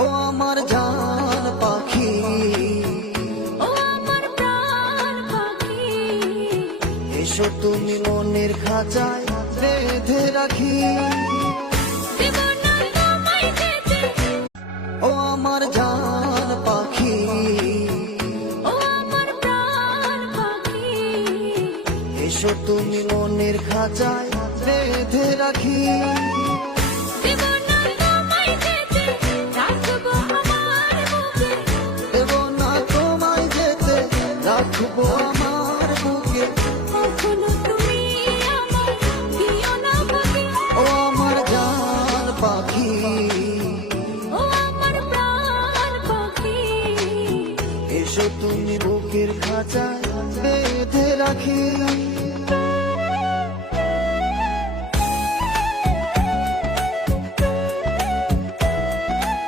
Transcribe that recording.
ও আমার জান পাখি, ও আমার প্রাণ পাখি, এসো তুমি মনের খাঁচায় বেঁধে রাখি। দেব না তোমায় যেতে। ও আমার জান পাখি, ও আমার প্রাণ পাখি, এসো তুমি মনের খাঁচায় বেঁধে রাখি। দেব না তোমায় যেতে, রাখবো আমার বুকে। দেব না তোমায় যেতে, রাখবো আমার বুকে। কখনো তুমি আমার দিও না ফাঁকি। ও আমার জান পাখি, ও আমার প্রাণ পাখি, এসো তুমি বুকের খাঁচায় বেঁধে রাখি।